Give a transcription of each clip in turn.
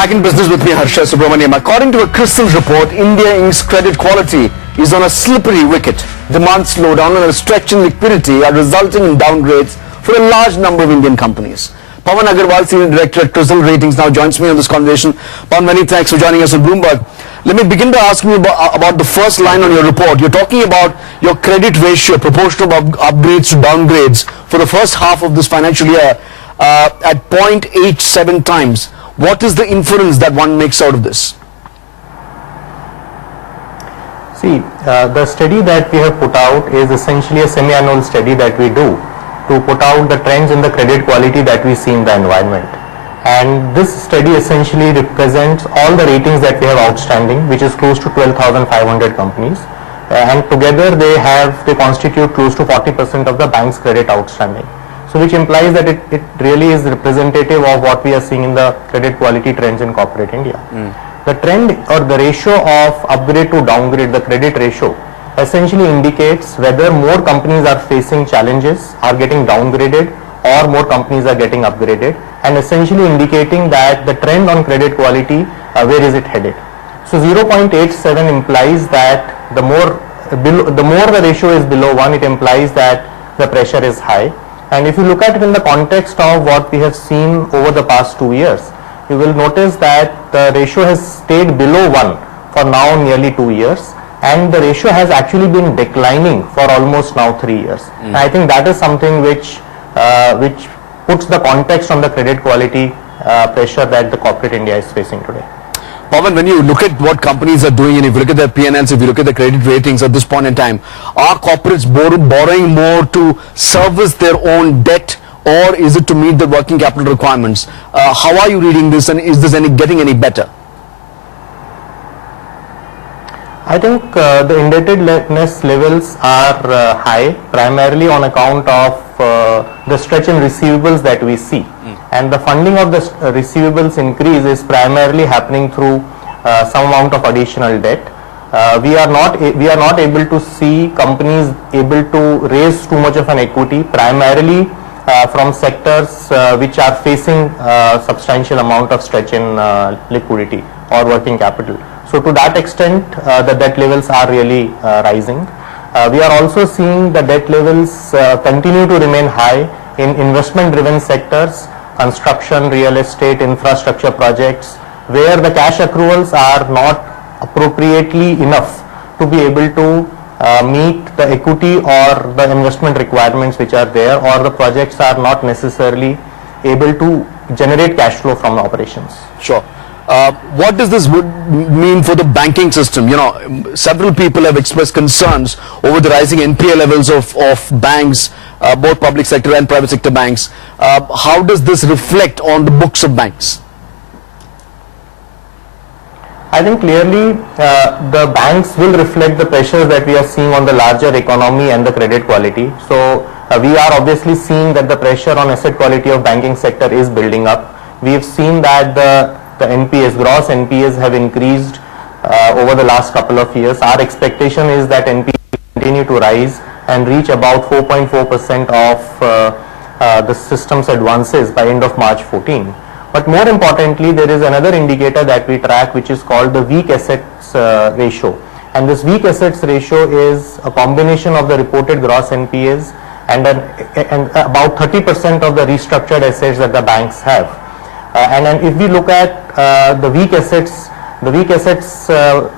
Back in business with me, Harsha Subramaniam. According to a CRISIL report, India Inc.'s credit quality is on a slippery wicket. Demand slowdown and a stretch in liquidity are resulting in downgrades for a large number of Indian companies. Pawan Agarwal, Senior Director at CRISIL Ratings, now joins me on this conversation. Pawan, many thanks for joining us on Bloomberg. Let me begin by asking you about the first line on your report. You're talking about your credit ratio, proportion of upgrades to downgrades for the first half of this financial year at 0.87 times. What is the inference that one makes out of this? See, the study that we have put out is essentially a semi-annual study that we do to put out the trends in the credit quality that we see in the environment. And this study essentially represents all the ratings that we have outstanding, which is close to 12,500 companies. And together they constitute close to 40% of the bank's credit outstanding. So which implies that it really is representative of what we are seeing in the credit quality trends in corporate India. The trend or the ratio of upgrade to downgrade, the credit ratio, essentially indicates whether more companies are facing challenges, are getting downgraded, or more companies are getting upgraded, and essentially indicating that the trend on credit quality, where is it headed. So 0.87 implies that the more the ratio is below 1, it implies that the pressure is high. And if you look at it in the context of what we have seen over the past 2 years, you will notice that the ratio has stayed below 1 for now nearly 2 years, and the ratio has actually been declining for almost now 3 years. And I think that is something which puts the context on the credit quality pressure that the corporate India is facing today. Pawan, when you look at what companies are doing and if you look at their P&Ls, if you look at the credit ratings at this point in time, are corporates borrowing more to service their own debt, or is it to meet the working capital requirements? How are you reading this, and is this getting any better? I think the indebtedness levels are high, primarily on account of the stretch in receivables that we see. And the funding of the receivables increase is primarily happening through some amount of additional debt. We are not able to see companies able to raise too much of an equity, primarily from sectors which are facing substantial amount of stretch in liquidity or working capital. So to that extent, the debt levels are really rising. We are also seeing the debt levels continue to remain high in investment-driven sectors, construction, real estate, infrastructure projects, where the cash accruals are not appropriately enough to be able to meet the equity or the investment requirements which are there, or the projects are not necessarily able to generate cash flow from the operations. Sure. What does this mean for the banking system? You know, several people have expressed concerns over the rising NPA levels of banks, both public sector and private sector banks. How does this reflect on the books of banks? I think clearly the banks will reflect the pressures that we are seeing on the larger economy and the credit quality. So we are obviously seeing that the pressure on asset quality of banking sector is building up. We have seen that the NPAs, gross NPAs have increased over the last couple of years. Our expectation is that NPAs continue to rise and reach about 4.4% of the system's advances by end of March 14. But more importantly, there is another indicator that we track, which is called the weak assets ratio. And this weak assets ratio is a combination of the reported gross NPAs and about 30% of the restructured assets that the banks have. And if we look at the weak assets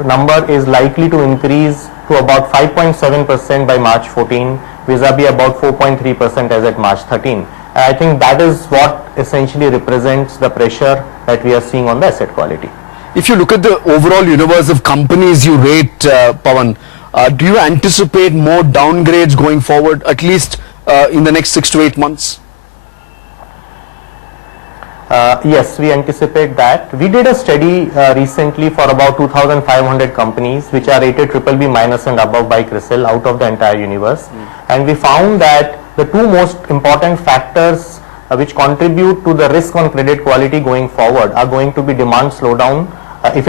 number is likely to increase to about 5.7% by March 14, vis-a-vis about 4.3% as at March 13. I think that is what essentially represents the pressure that we are seeing on the asset quality. If you look at the overall universe of companies you rate, Pawan, do you anticipate more downgrades going forward, at least in the next 6 to 8 months? Yes, we anticipate that. We did a study recently for about 2,500 companies which are rated BBB minus and above by CRISIL out of the entire universe. And we found that the two most important factors which contribute to the risk on credit quality going forward are going to be demand slowdown if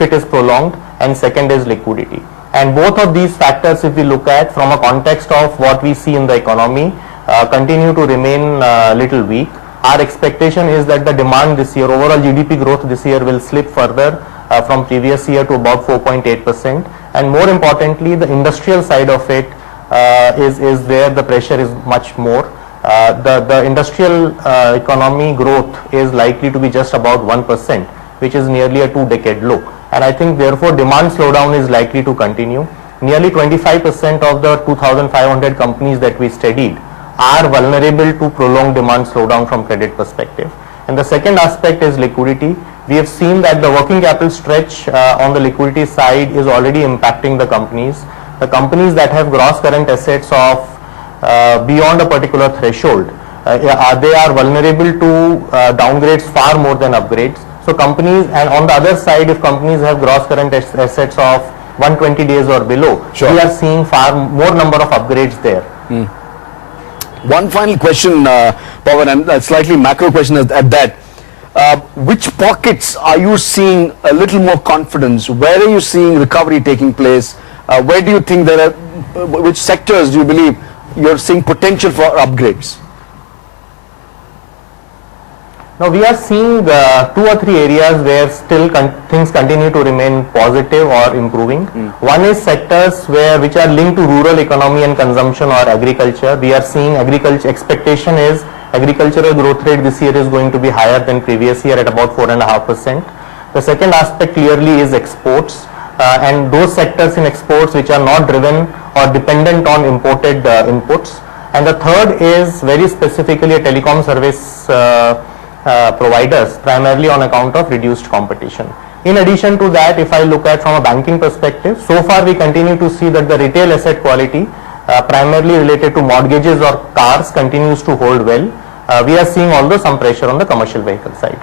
it is prolonged, and second is liquidity. And both of these factors, if we look at from a context of what we see in the economy, continue to remain little weak. our expectation is that the demand this year, overall GDP growth this year will slip further from previous year to about 4.8%, and more importantly the industrial side of it is where the pressure is much more. The industrial economy growth is likely to be just about 1%, which is nearly a 2-decade low, and I think therefore demand slowdown is likely to continue. Nearly 25% of the 2,500 companies that we studied are vulnerable to prolonged demand slowdown from credit perspective. And the second aspect is liquidity. We have seen that the working capital stretch on the liquidity side is already impacting the companies. The companies that have gross current assets of beyond a particular threshold, they are vulnerable to downgrades far more than upgrades. So companies, and on the other side, if companies have gross current assets of 120 days or below, sure, we are seeing far more number of upgrades there. One final question, Pawan, and a slightly macro question at that. Which pockets are you seeing a little more confidence? Where are you seeing recovery taking place? Where do you think there are, which sectors do you believe you're seeing potential for upgrades? Now we are seeing 2 or 3 areas where still things continue to remain positive or improving. One is sectors which are linked to rural economy and consumption or agriculture. We are seeing agriculture, expectation is agricultural growth rate this year is going to be higher than previous year at about 4.5%. The second aspect clearly is exports, and those sectors in exports which are not driven or dependent on imported inputs. And the third is very specifically a telecom service providers, primarily on account of reduced competition. In addition to that, if I look at from a banking perspective, so far we continue to see that the retail asset quality, primarily related to mortgages or cars, continues to hold well. We are seeing although some pressure on the commercial vehicle side.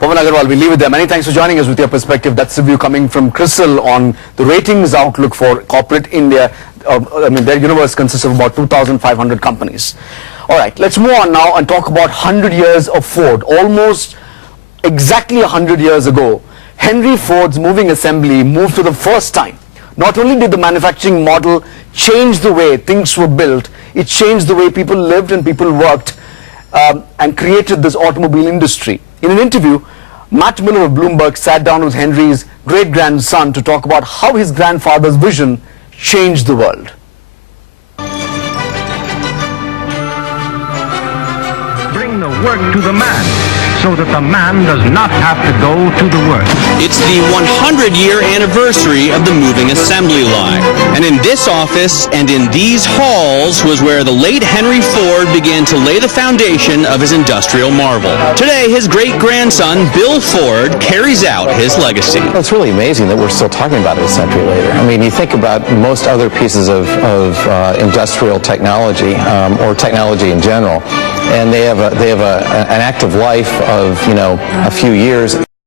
Pawan Agarwal, we leave it there. Many thanks for joining us with your perspective. That's the view coming from CRISIL on the ratings outlook for corporate India. I mean, their universe consists of about 2,500 companies. All right, let's move on now and talk about 100 years of Ford. Almost exactly 100 years ago, Henry Ford's moving assembly moved for the first time. Not only did the manufacturing model change the way things were built, it changed the way people lived and people worked, and created this automobile industry. In an interview, Matt Miller of Bloomberg sat down with Henry's great-grandson to talk about how his grandfather's vision changed the world. Bring the work to the man, so that the man does not have to go to the work. It's the 100-year anniversary of the moving assembly line. And in this office and in these halls was where the late Henry Ford began to lay the foundation of his industrial marvel. Today, his great-grandson, Bill Ford, carries out his legacy. Well, it's really amazing that we're still talking about it a century later. I mean, you think about most other pieces of industrial technology, or technology in general, and they have an active life of, a few years.